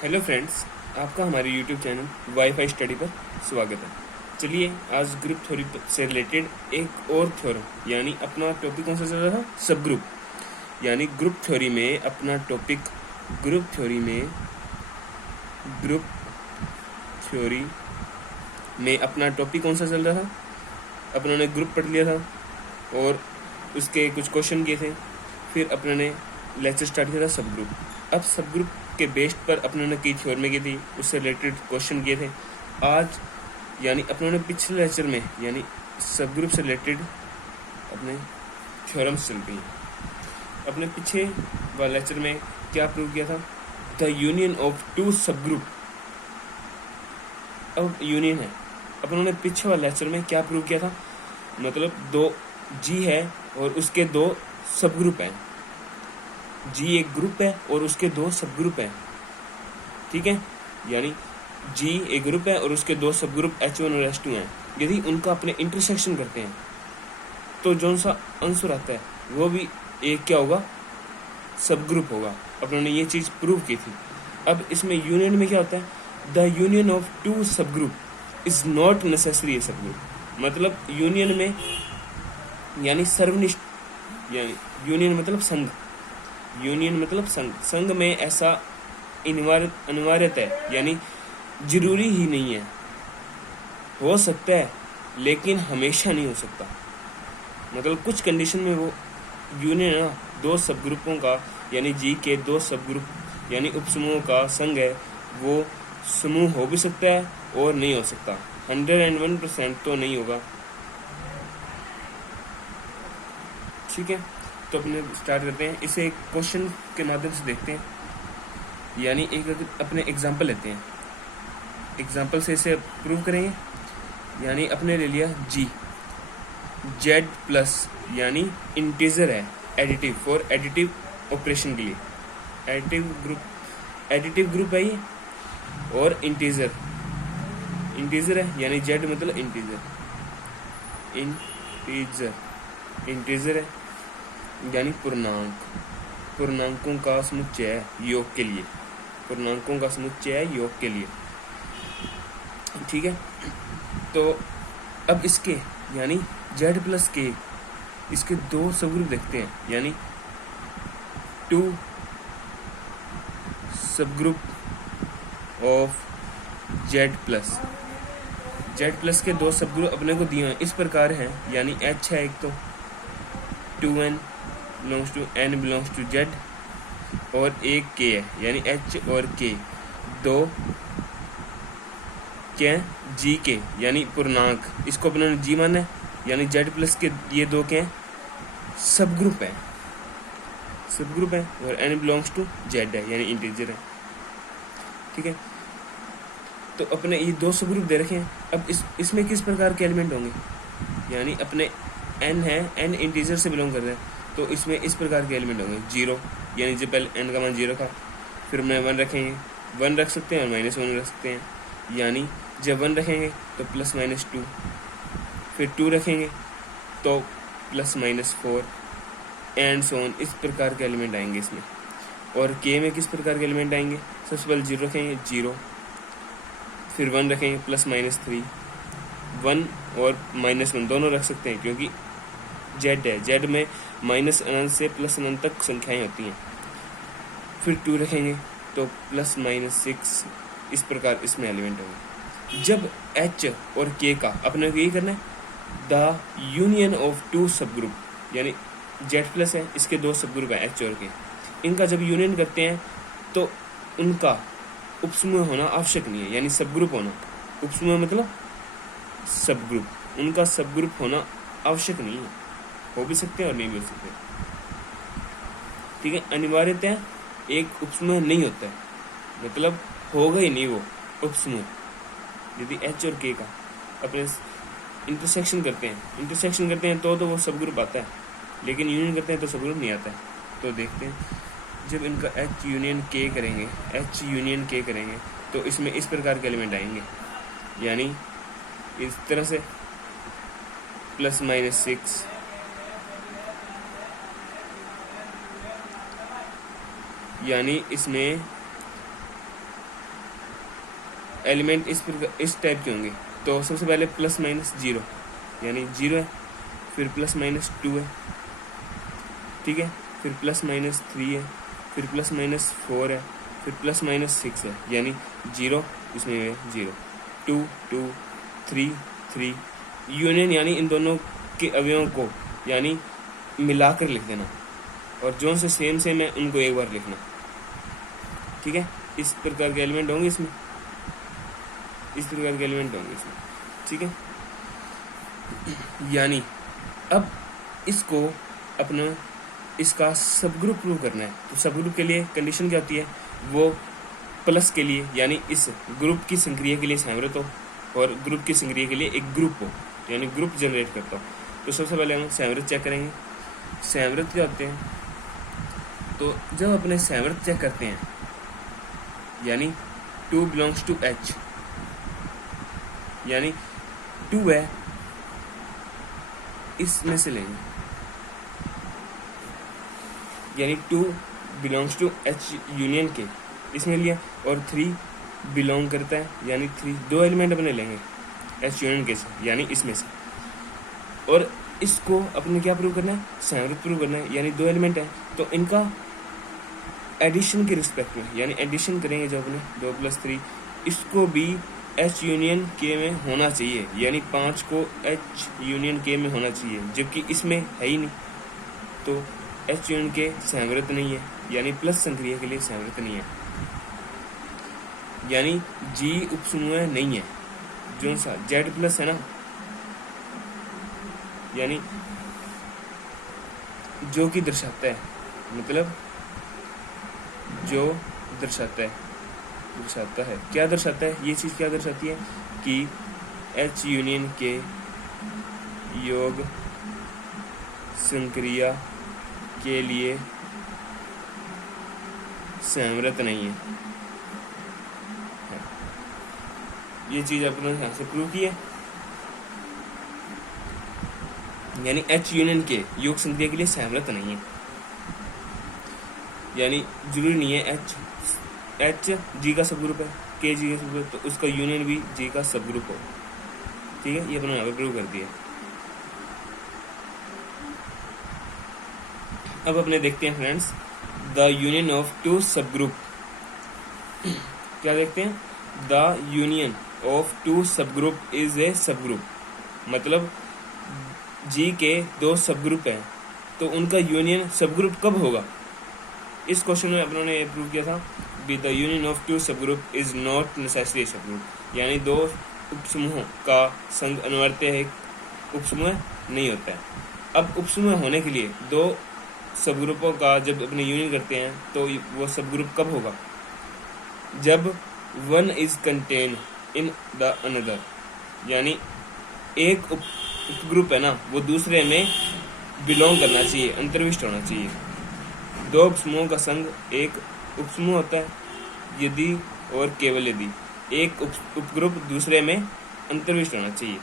Hello friends, आपका हमारे YouTube channel wifi study पर स्वागत है। चलिए आज ग्रुप थ्योरी से रिलेटेड एक और थ्योरम यानी अपना टॉपिक कौन सा चल रहा था, सब ग्रुप। यानी ग्रुप थ्योरी में अपना टॉपिक ग्रुप थ्योरी में अपना टॉपिक कौन सा चल रहा था। अपनों ने ग्रुप पढ़ लिया था और उसके कुछ क्वेश्चन किए थे। फिर अपनों ने लेक्चर स्टार्ट किया था सब ग्रुप। अब सब ग्रुप के बेस्ड पर अपनों ने कई थ्योरम की थी, उससे रिलेटेड क्वेश्चन किए थे। आज यानी अपनों ने पिछले लेक्चर में यानी सब ग्रुप से रिलेटेड अपने थ्योरम्स चलती हैं। अपने पीछे वाले लेक्चर में क्या प्रूव किया था, द यूनियन ऑफ टू सब ग्रुप। अब यूनियन है, अपनों ने पीछे वाले लेक्चर में क्या प्रूव किया था, मतलब दो जी है और उसके दो सब ग्रुप हैं। जी एक ग्रुप है और उसके दो सब ग्रुप हैं, ठीक है। यानी जी एक ग्रुप है और उसके दो सब ग्रुप H1 और H2 हैं। यदि उनका अपने इंटरसेक्शन करते हैं तो जो सा आंसर आता है वो भी एक क्या होगा, सब ग्रुप होगा। अपनों ने ये चीज प्रूव की थी। अब इसमें यूनियन में क्या होता है, द यूनियन ऑफ टू सब ग्रुप इज नॉट नेसेसरी ए सब ग्रुप। मतलब यूनियन में यानी सर्वनिष्ठ, यानी यूनियन मतलब संघ, यूनियन मतलब संघ। संघ में ऐसा अनिवार्यता है, यानी जरूरी ही नहीं है, हो सकता है लेकिन हमेशा नहीं हो सकता। मतलब कुछ कंडीशन में वो यूनियन है ना, दो सब ग्रुपों का यानी जी के दो सब ग्रुप यानी उपसमूहों का संघ है, वो समूह हो भी सकता है और नहीं हो सकता। 101% तो नहीं होगा, ठीक है। तो अपने स्टार्ट करते हैं, इसे एक क्वेश्चन के माध्यम से देखते हैं। यानी एक अपने एग्जांपल लेते हैं, एग्जांपल से इसे प्रूव करेंगे। यानी अपने ले लिया जी, जेड प्लस यानी इंटीजर है, एडिटिव फॉर एडिटिव ऑपरेशन के लिए एडिटिव ग्रुप है ये, और इंटीजर है यानी जेड मतलब इंटीजर है यानी पूर्णांकों का समुच्चय है योग के लिए, पूर्णांकों का समुच्चय है योग के लिए, ठीक है। तो अब इसके यानी z प्लस के इसके दो सबग्रुप देखते हैं, यानी two subgroup of z plus के दो सबग्रुप अपने को दिए हैं, इस प्रकार हैं। यानी h है एक तो 2n belongs to n belongs to z, और एक k है यानी h और k दो क्या है, जी के यानी पूर्णांक, इसको अपने जी माना है। यानी z प्लस के ये दो क्या है, सब ग्रुप है, और n बिलोंग्स टू z है यानी इंटीजर है, ठीक है। तो अपने ये दो सब ग्रुप दे रखे हैं। अब इसमें किस प्रकार के एलिमेंट होंगे, यानी अपने n है, n इंटीजर से बिलोंग कर रहे हैं, तो इसमें इस प्रकार के एलिमेंट होंगे। 0 यानी जब पहले n का मान 0 था, फिर मैं 1 रखेंगे, 1 रख सकते हैं और -1 रख सकते हैं। यानी जब 1 रखेंगे तो +-2, फिर 2 रखेंगे तो +-4 एंड सो ऑन, इस प्रकार के एलिमेंट आएंगे इसमें। और k में किस प्रकार के एलिमेंट आएंगे, सबसे पहले 0 रखेंगे 0, फिर 1 रखेंगे +-3, 1 और -1 दोनों रख सकते हैं क्योंकि z है, z में -अनंत से +अनंत तक संख्याएं होती हैं। फिर 2 रखेंगे तो +-6, इस प्रकार इसमें एलिमेंट होंगे। जब h और k का अपने को यही करना है, द यूनियन ऑफ टू सब ग्रुप, यानी z प्लस है, इसके दो सब ग्रुप है h और k, इनका जब यूनियन करते हैं तो उनका उपसमूह होना आवश्यक नहीं है, यानी सब ग्रुप होना, उपसमूह मतलब सब ग्रुप, उनका सब ग्रुप होना आवश्यक नहीं है, हो भी सकते हैं और नहीं भी हो सकते, ठीक है। अनिवार्यतः एक उपसमूह नहीं होता है, मतलब होगा ही नहीं वो उपसमूह यदि h और k का अपने इंटरसेक्शन करते हैं तो वो सब ग्रुप आता है, लेकिन यूनियन करते हैं तो सब ग्रुप नहीं आता है। तो देखते हैं, जब इनका h यूनियन k करेंगे तो इसमें इस प्रकार के एलिमेंट आएंगे, यानी इस तरह से +-6, यानी इसमें एलिमेंट इस टाइप के होंगे। तो सबसे पहले प्लस माइनस जीरो, यानी जीरो है, फिर प्लस माइनस टू है, ठीक है, फिर प्लस माइनस थ्री है, फिर प्लस माइनस फोर है, फिर प्लस माइनस सिक्स है, यानी जीरो, इसमें है zero, two two, three three, union यानी इन दोनों के अवयवों को यानी मिलाकर लिख देना, और जो से सेम है उनको एक बार लिखना, ठीक है। इस प्रकार के एलिमेंट होंगे इसमें, इस प्रकार के एलिमेंट होंगे इसमें, ठीक है। यानी अब इसको अपना इसका सब ग्रुप प्रूव करना है। तो सब ग्रुप के लिए कंडीशन क्या होती है, वो प्लस के लिए यानी इस ग्रुप की संक्रिया के लिए सामरत हो, और ग्रुप की संक्रिया के लिए एक ग्रुप हो, यानी ग्रुप जनरेट करता हो। तो सबसे पहले हम सामरत चेक करेंगे। सामरत क्या होते हैं, तो जब अपने सामरत चेक करते हैं, यानी 2 बिलोंग्स टू H, यानी 2 है, इसमें से लेंगे, यानी 2 बिलोंग्स टू H यूनियन के, इसमें लिया, और 3 बिलोंग करता है, यानी 3, दो एलिमेंट अपने लेंगे H यूनियन के से, यानी इसमें से, और इसको अपने क्या प्रूव करना है, सामरत प्रूव करना है, यानी दो एलिमेंट है तो इनका एडिशन के रिस्पेक्ट में, यानी एडिशन करेंगे जब अपने 2 + 3, इसको भी H यूनियन के में होना चाहिए, यानी 5 को H यूनियन के में होना चाहिए, जबकि इसमें है ही नहीं, तो H यूनियन के सामरत नहीं है, यानी प्लस संक्रिया के लिए सामरत नहीं है, यानी G उपसमूह नहीं है, जो सा Z+ है ना, यानी जो कि दर्शाता है, मतलब जो दर्शाता है, क्या दर्शाता है, ये चीज़ क्या दर्शाती है कि H यूनियन के योग संक्रिया के लिए सामरत नहीं है। ये चीज़ अपने यहाँ से प्रूव की है, यानी H यूनियन के योग संक्रिया के लिए सामरत नहीं है, यानी जरूरी नहीं है H G का सब ग्रुप है, K G का सब ग्रुप, तो उसका यूनियन भी G का सब ग्रुप हो, ठीक है। ये अपने यहाँ पर प्रूव कर दिया। अब अपने देखते हैं फ्रेंड्स, द यूनियन ऑफ 2 सब ग्रुप, क्या देखते हैं, द यूनियन ऑफ 2 सब ग्रुप इज ए सब ग्रुप, मतलब G के 2 सब ग्रुप हैं, तो उनका यूनियन सब ग्रुप कब होगा। इस क्वेश्चन में अपनों ने प्रूव किया था, द यूनियन ऑफ 2 सब ग्रुप इज नॉट नेसेसरी सब ग्रुप, यानी 2 उपसमूहों का संग अनिवार्य है, उपसमूह नहीं होता है। अब उपसमूह होने के लिए 2 सब ग्रुपों का जब अपने यूनियन करते हैं, तो वो सब ग्रुप कब होगा, जब one is contain in the another, यानी एक उपग्रुप है ना, वो दूसरे में बिलोंग करना चाहिए, अंतर्विष्ट होना चाहिए। 2 उपसमूहों का संग एक उपसमूह होता है यदि और केवल यदि एक उपग्रुप दूसरे में अंतर्विष्ट होना चाहिए।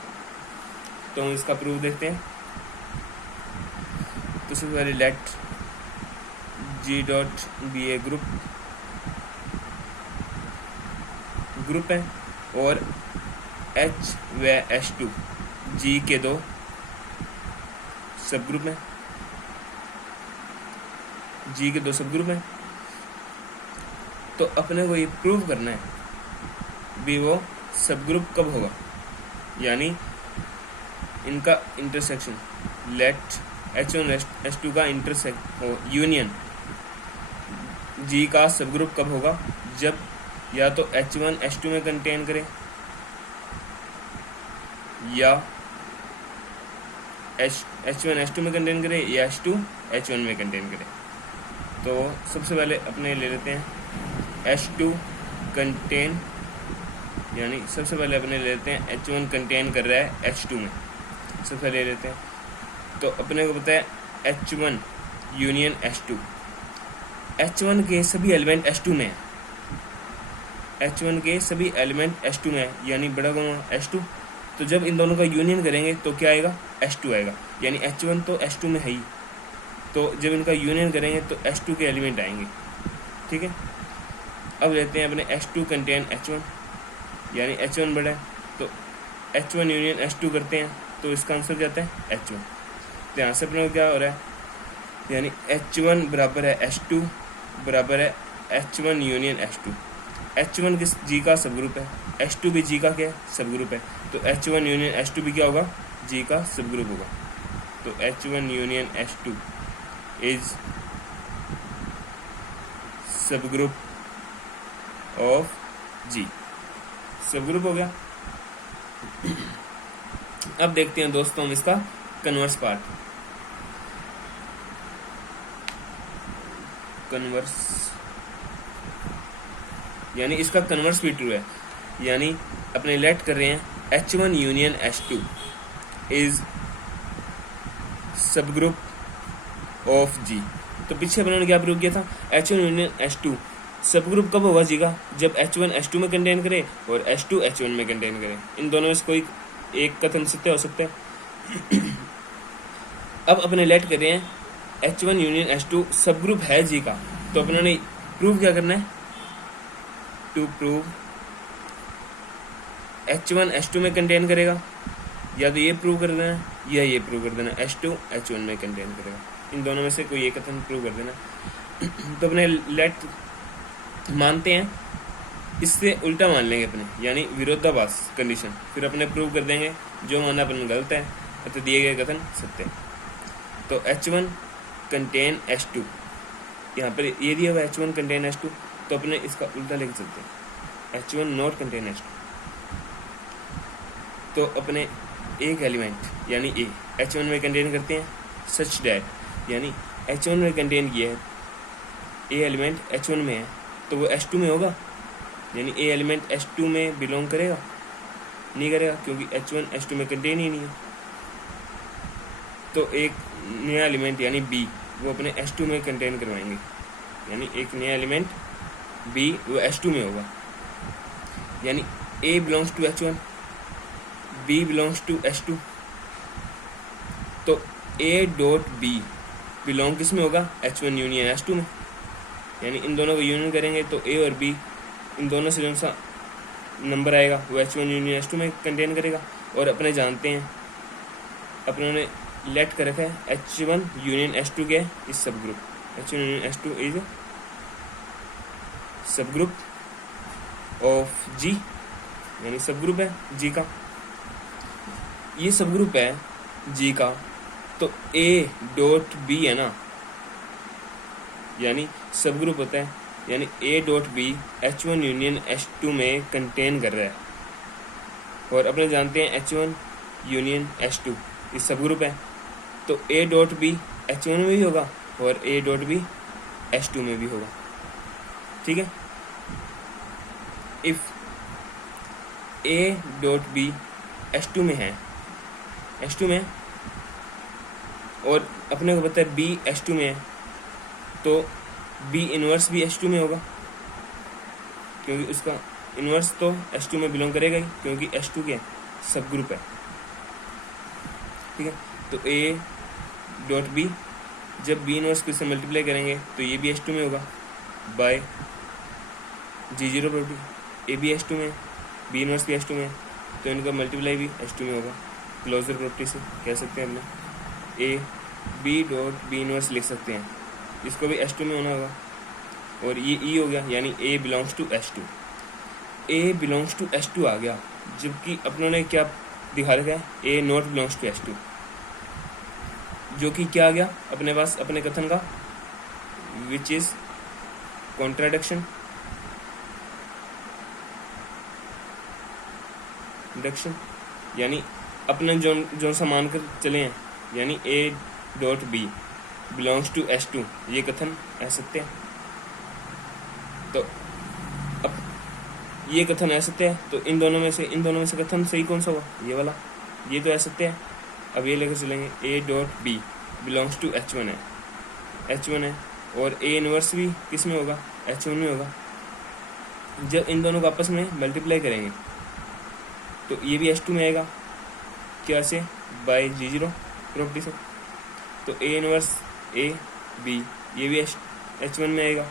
तो हम इसका प्रूफ देखते हैं। तो सबसे पहले लेट G बी ए ग्रुप है, और H व H2 G के 2 सब ग्रुप हैं, G के 2 सब ग्रुप हैं। तो अपने को ये प्रूव करना है भी वो सब ग्रुप कब होगा, यानी इनका इंटरसेक्शन, लेट H1 H2 का इंटरसेक्ट हो, यूनियन G का सब ग्रुप कब होगा, जब या तो H1 H2 में कंटेन करे, या H1 H2 में कंटेन करे, या H2 H1 में कंटेन करे। तो सबसे पहले अपने ले लेते हैं H2 कंटेन, यानी सबसे पहले अपने ले लेते हैं H1 कंटेन कर रहा है H2 में, सबसे पहले ले लेते हैं। तो अपने को पता है H1 यूनियन H2, H1 के सभी एलिमेंट H2 में है, H1 के सभी एलिमेंट H2 में है, यानी बड़ा कौन H2। तो जब इन दोनों का यूनियन करेंगे तो क्या आएगा, H2 आएगा, यानी H1 तो H2 में है ही, तो जब इनका यूनियन करेंगे तो H2 के एलिमेंट आएंगे, ठीक है। अब लेते हैं अपने H2 कंटेन H1, यानी H1 बड़ा है, तो H1 यूनियन H2 करते हैं तो इसका आंसर जाता है H1। तो यहाँ से अपने को क्या हो रहा है, यानी H1 बराबर है H2 बराबर है H1 यूनियन H2। H1 किस जी का सब ग्रुप है, H2 भी जी का क्या है, सब ग्रुप है, तो H1 यूनियन H2 भी क्या होगा, जी का सब ग्रुप होगा। तो H1 यूनियन H2 इज सब ग्रुप ऑफ जी, सब ग्रुप हो गया। अब देखते हैं दोस्तों हम इसका कन्वर्स पार्ट। कन्वर्स यानी इसका कन्वर्स भी ट्रू है, यानी अपने लेट कर रहे हैं H1 यूनियन H2 इज सब ग्रुप ऑफ जी। तो पीछे उन्होंने क्या प्रूव किया था, H1 यूनियन H2 सब ग्रुप कब होगा जी का, जब H1 H2 में कंटेन करे और H2 H1 में कंटेन करे। इन दोनों में से कोई एक कथन सत्य हो सकता है। अब अपने लेट कर रहे हैं H1 यूनियन H2 सब ग्रुप है जी का, तो अपने ने प्रूव क्या करना है, टू प्रूव H1 H2 में कंटेन करेगा, या तो ये प्रूव कर देना या ये प्रूव कर देना H2 H1 में कंटेन करेगा। इन दोनों में से कोई एक कथन प्रूव कर देना। तो अपने लेट मानते हैं, इससे उल्टा मान लेंगे अपने, यानी विरोधाभास कंडीशन, फिर अपने प्रूव कर देंगे जो माना अपन गलत है, तो दिए गए कथन सत्य है। तो H1 कंटेन H2, यहाँ पर ये दिया हुआ H1 कंटेन H2, तो अपने इसका उल्टा लेके चलते हैं, H1 नॉट कंटेन H2। तो अपने एक एलिमेंट यानी ए H1 में कंटेन करते हैं, सच डैट, यानी H1 में कंटेन किया है, ए एलिमेंट H1 में है तो वो H2 में होगा, यानी ए एलिमेंट H2 में बिलोंग करेगा, नहीं करेगा, क्योंकि H1 H2 में कंटेन ही नहीं है। तो एक नया एलिमेंट यानी B वो अपने H2 में कंटेन करवाएंगे, यानी एक नया एलिमेंट B वो H2 में होगा, यानी A belongs to H1, B belongs to H2। तो A डॉट B बिलोंग किस में होगा, H1 यूनियन H2 में, यानी इन दोनों को यूनियन करेंगे तो A और B इन दोनों से कौन सा नंबर आएगा वो H1 यूनियन H2 में कंटेन करेगा। और अपने जानते हैं, अपनों ने लेट कर रखा है H1 यूनियन H2 के इस सब group, H1 union H2 is सब ग्रुप ऑफ G, यानी सब ग्रुप है G का, ये सब ग्रुप है G का। तो A डॉट B है ना, यानी सब ग्रुप होता है, यानी A dot B H1 union H2 में कंटेन कर रहा है। और अपने जानते हैं H1 यूनियन H2 ये सब ग्रुप है, तो A डॉट B H1 में भी होगा और A डॉट B H2 में भी होगा, ठीक है। If A dot B H2 में है, H2 में, और अपने को पता है B H2 में है, तो B इनवर्स भी H2 में होगा, क्योंकि उसका इनवर्स तो H2 में बिलोंग करेगा ही, क्योंकि H2 के सब ग्रुप है, ठीक है। तो A डॉट B जब B इनवर्स को इससे मल्टीप्लाई करेंगे तो ये भी H2 में होगा बाय G0 प्रॉपर्टी, A भी H2 में, B इनवर्स भी H2 में, तो इनका मल्टीप्लाई भी H2 में होगा। क्लोजर प्रॉपर्टी से कह सकते हैं हमने A B dot B inverse लिख सकते हैं, इसको भी H2 में होना होगा, और ये E हो गया, यानी A belongs to H2, A belongs to H2 आ गया, जबकि अपनों ने क्या दिखा रखा है, A not belongs to H2, जो कि क्या आ गया अपने पास अपने कथन का, विच इज कॉन्ट्राडिक्शन, यानी अपने जो सा मानकर चले हैं, यानी A dot B belongs to H2 ये कथन असत्य है। तो अब ये कथन असत्य है, तो इन दोनों में से कथन सही कौन सा हुआ, ये वाला, ये तो असत्य है। अब ये लेकर चलेंगे A dot B belongs to H1 है, H1 है, और A इनवर्स भी किस में होगा, H1 में होगा। जब इन दोनों को आपस में मल्टीप्लाई करेंगे तो ये भी H2 में आएगा, क्या से, बाय G0 प्रॉपर्टी से। तो A इनवर्स A B ये भी H1 में आएगा,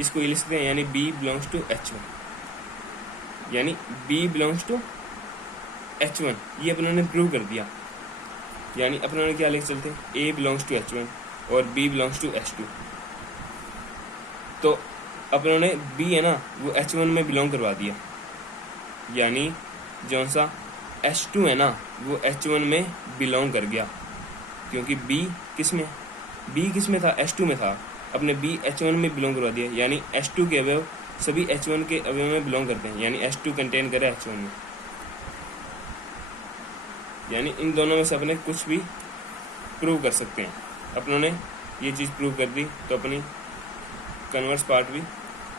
इसको ये लिख सकते हैं, यानी B बिलोंग्स टू H1, यानी B बिलोंग्स टू H1, ये अपनों ने प्रूव कर दिया। यानी अपनों ने क्या लिख चलते हैं, A बिलोंग्स टू H1 और B बिलोंग्स टू H2। तो अपनों ने B है ना वो H1 में बिलोंग करवा दिया, यानी जौन सा H2 है ना वो H1 में बिलोंग कर गया, क्योंकि B किस में था, H2 में था। अपने B H1 में बिलोंग करवा दिया, यानी H2 के अवयव सभी H1 के अवयव में बिलोंग करते हैं, यानी H2 कंटेन करे H1 में। यानी इन दोनों में से अपने कुछ भी प्रूव कर सकते हैं। अपनों ने ये चीज़ प्रूव कर दी तो अपनी कन्वर्स पार्ट भी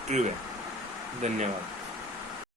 ट्रू है। धन्यवाद।